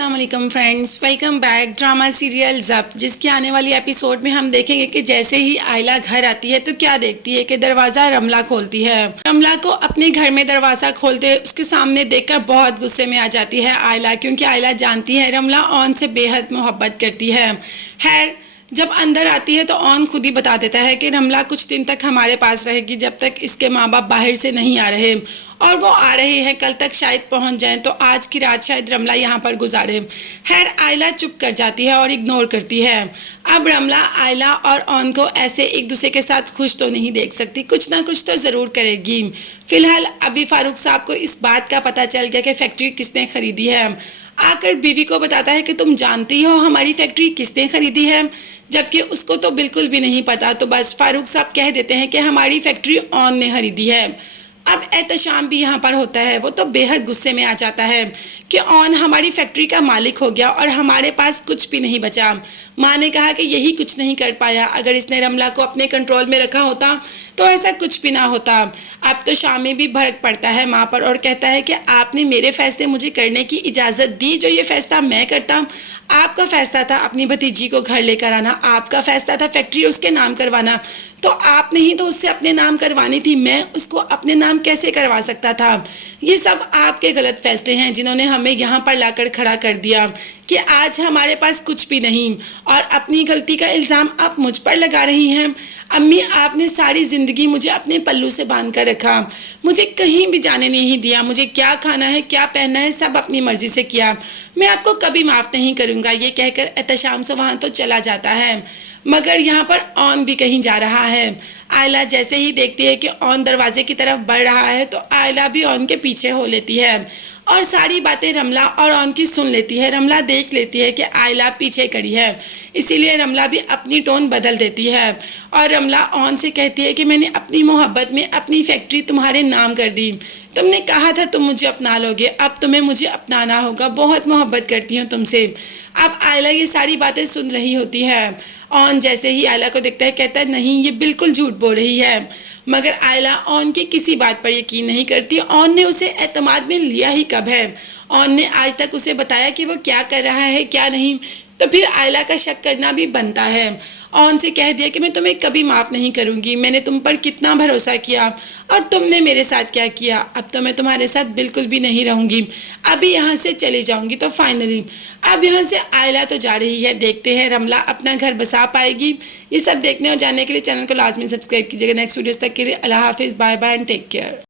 अस्सलामुअलैकुम friends, welcome back. Drama serial Zabt, जिसकी आने वाली एपिसोड में हम देखेंगे कि जैसे ही आयला घर आती है तो क्या देखती है कि दरवाज़ा रमला खोलती है। रमला को अपने घर में दरवाज़ा खोलते उसके सामने देखकर बहुत गुस्से में आ जाती है आयला, क्योंकि आयला जानती है रमला ऑन से बेहद मोहब्बत करती है। खैर, जब अंदर आती है तो ऑन खुद ही बता देता है कि रमला कुछ दिन तक हमारे पास रहेगी जब तक इसके माँ बाप बाहर से नहीं आ रहे, और वो आ रहे हैं, कल तक शायद पहुंच जाएं, तो आज की रात शायद रमला यहाँ पर गुजारे। खैर, आयला चुप कर जाती है और इग्नोर करती है। अब रमला आयला और ऑन को ऐसे एक दूसरे के साथ खुश तो नहीं देख सकती, कुछ ना कुछ तो ज़रूर करेगी। फिलहाल अभी फारूक साहब को इस बात का पता चल गया कि फैक्ट्री किसने खरीदी है। आकर बीवी को बताता है कि तुम जानती हो हमारी फैक्ट्री किसने खरीदी है, जबकि उसको तो बिल्कुल भी नहीं पता। तो बस फारूक साहब कह देते हैं कि हमारी फैक्ट्री ऑन ने खरीदी है। अब एहतशाम भी यहाँ पर होता है, वो तो बेहद गुस्से में आ जाता है कि ऑन हमारी फैक्ट्री का मालिक हो गया और हमारे पास कुछ भी नहीं बचा। माँ ने कहा कि यही कुछ नहीं कर पाया, अगर इसने रमला को अपने कंट्रोल में रखा होता तो ऐसा कुछ भी ना होता। अब तो शामी भी भड़क पड़ता है माँ पर और कहता है कि आपने मेरे फैसले मुझे करने की इजाज़त दी, जो ये फैसला मैं करता। आपका फैसला था अपनी भतीजी को घर लेकर आना, आपका फैसला था फैक्ट्री उसके नाम करवाना, तो आपने ही तो उससे अपने नाम करवानी थी, मैं उसको अपने नाम कैसे करवा सकता था। ये सब आपके गलत फैसले हैं जिन्होंने हमें यहाँ पर लाकर खड़ा कर दिया कि आज हमारे पास कुछ भी नहीं, और अपनी गलती का इल्ज़ाम आप मुझ पर लगा रही हैं। अम्मी, आपने सारी ज़िंदगी मुझे अपने पल्लू से बांध कर रखा, मुझे कहीं भी जाने नहीं दिया, मुझे क्या खाना है क्या पहनना है सब अपनी मर्ज़ी से किया, मैं आपको कभी माफ़ नहीं करूँगा। ये कहकर एहतशाम से वहाँ तो चला जाता है, मगर यहाँ पर ऑन भी कहीं जा रहा है। आयला जैसे ही देखती है कि ऑन दरवाजे की तरफ बढ़ रहा है तो आयला भी ऑन के पीछे हो लेती है और सारी बातें रमला और ऑन की सुन लेती है। रमला देख लेती है कि आयला पीछे खड़ी है, इसीलिए रमला भी अपनी टोन बदल देती है और रमला ऑन से कहती है कि मैंने अपनी मोहब्बत में अपनी फैक्ट्री तुम्हारे नाम कर दी, तुमने कहा था तुम मुझे अपना लोगे, अब तुम्हें मुझे अपनाना होगा, बहुत मोहब्बत करती हूँ तुमसे। अब आयला ये सारी बातें सुन रही होती है। ऑन जैसे ही आयला को देखता है कहता है नहीं, ये बिल्कुल झूठ बोल रही है, मगर आयला ऑन की किसी बात पर यकीन नहीं करती। ऑन ने उसे एतमाद में लिया ही कब है, ऑन ने आज तक उसे बताया कि वो क्या कर रहा है क्या नहीं, तो फिर आयला का शक करना भी बनता है। ऑन से कह दिया कि मैं तुम्हें कभी माफ़ नहीं करूँगी, मैंने तुम पर कितना भरोसा किया और तुमने मेरे साथ क्या किया, अब तो मैं तुम्हारे साथ बिल्कुल भी नहीं रहूँगी, अभी यहाँ से चली जाऊँगी। तो फाइनली अब यहाँ से आयला तो जा रही है, देखते हैं रमला अपना घर बसा पाएगी। ये सब देखने और जानने के लिए चैनल को लाजमी सब्सक्राइब कीजिएगा। नेक्स्ट वीडियोस तक के लिए अल्लाह हाफिज़, bye bye and take care.